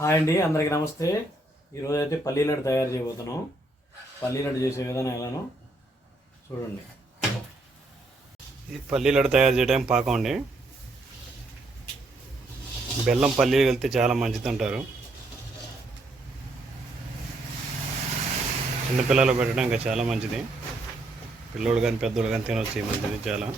Hi అండి అందరికీ నమస్తే. ఈరోజు అయితే పల్లీ లడ్డు తయారు చేయబోతున్నాం. పల్లీ లడ్డు చేసే విధానం ఎలానో చూడండి. ఇది పల్లీ లడ్డు తయారు చేయడానికి పాకం అండి. బెల్లం పల్లీలు వెళ్తే చాలా మంచిది అంటారు. చిన్నపిల్లలు పెట్టడం ఇంకా చాలా మంచిది. పిల్లోడు కానీ పెద్దోడు కానీ తినొచ్చు మంచిది చాలా.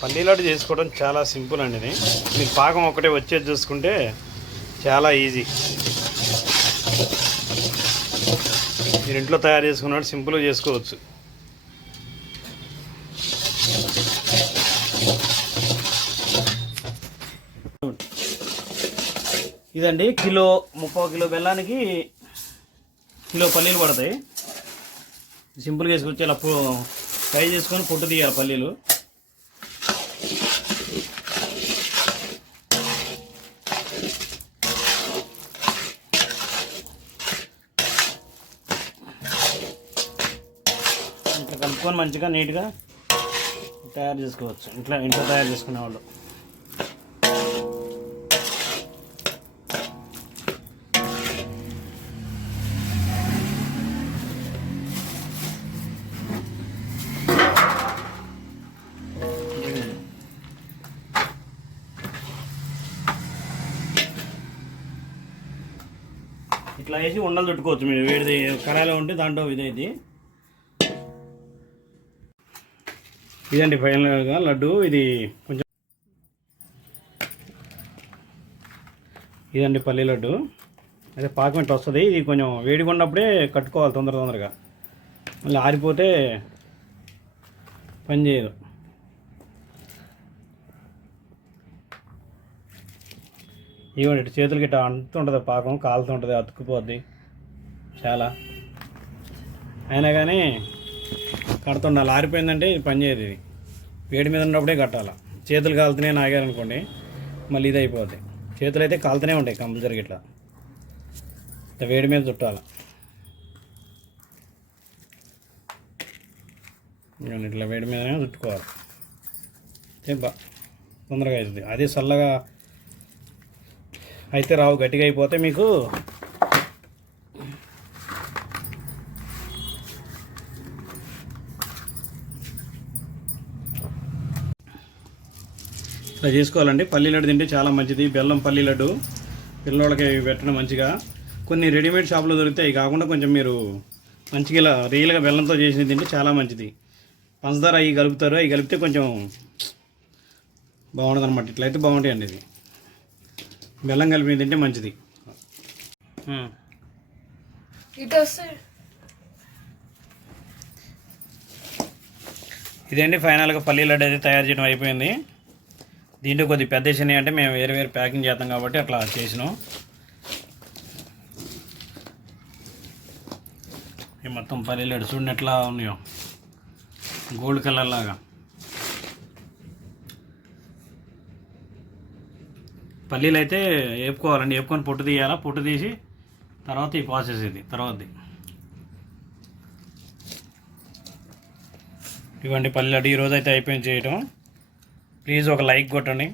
పల్లీ లడ్డు చేసుకోవడం చాలా సింపుల్ అండి ఇది. మీరు పాకం ఒకటే వచ్చేది చూసుకుంటే చాలా ఈజీ. మీరు ఇంట్లో తయారు చేసుకున్నట్టు సింపుల్గా చేసుకోవచ్చు. ఇదండి కిలో ముప్పై కిలో బెల్లానికి కిలో పల్లీలు పడతాయి. సింపుల్గా వేసుకొచ్చి ఇలా ఫ్రై చేసుకొని పొట్టు తీయాలి పల్లీలు. కలుపుకొని మంచిగా నీట్గా తయారు చేసుకోవచ్చు. ఇంట్లో ఇంట్లో తయారు చేసుకునే వాళ్ళు. ఇట్లా వేసి ఉండలు చుట్టుకోవచ్చు మీరు. వేడిది కరాయిలో ఉంటే దాంట్లో ఇదైతే. ఇదండి ఫైనల్గా లడ్డు. ఇది కొంచెం ఇదండి పల్లి లడ్డు. అదే పాకం ఇట్లా వస్తుంది. ఇది కొంచెం వేడిగా ఉన్నప్పుడే కట్టుకోవాలి తొందర తొందరగా. మళ్ళీ ఆరిపోతే పని చేయదు. ఇవ్వండి ఇటు చేతులకి ఇట్లా అంటుంటుంది పాకం కాలుతుంటుంది అతుక్కుపోద్ది. చాలా. అయినా కానీ కడుతుండాలి ఆరిపోయిందంటే ఇది పని ఇది. వేడి మీద ఉన్నప్పుడే కట్టాలి. చేతులు కాలుతూనే నాగారనుకోండి మళ్ళీ ఇది అయిపోద్ది. చేతులు అయితే కాలుతూనే ఉంటాయి కంపల్సరీ ఇట్లా. ఇట్లా వేడి మీద చుట్టాలి. ఇట్లా వేడి మీదనే చుట్టుకోవాలి. బా తొందరగా అవుతుంది అది చల్లగా అయితే రావు గట్టిగా అయిపోతే మీకు ఇట్లా చేసుకోవాలండి. పల్లి లడ్డు తింటే చాలా మంచిది. బెల్లం పల్లి లడ్డు పిల్లలకి పెట్టడం మంచిగా. కొన్ని రెడీమేడ్ షాపులో దొరుకుతాయి. ఇవి కాకుండా కొంచెం మీరు మంచిగా ఇలా రియల్గా బెల్లంతో చేసినవి తింటే చాలా మంచిది. పంచదార అవి కలుపుతారు. అవి కలిపితే కొంచెం బాగుంటుంది అనమాట ఇట్లయితే బాగుంటాయండి ఇది బెల్లం కలిపి తింటే మంచిది. ఇదండి ఫైనల్గా పల్లీ లడ్డు అయితే తయారు చేయడం అయిపోయింది. దీంట్లో కొద్దిగా పెద్ద చిన్నవి అంటే మేము వేరే వేరు ప్యాకింగ్ చేస్తాం కాబట్టి అట్లా చేసినాం. ఈ మొత్తం పల్లీలు చూడండి ఎట్లా ఉన్నాయో. గోల్డ్ కలర్ లాగా. పల్లీలు అయితే వేపుకోవాలండి వేపుకొని పొట్టు తీయాలా? పొట్టు తీసి తర్వాత ఈ ప్రాసెస్ ఇది. తర్వాతది ఇవ్వండి పల్లెడు ఈరోజు అయితే అయిపోయింది చేయటం. ప్లీజ్ ఒక లైక్ కొట్టండి.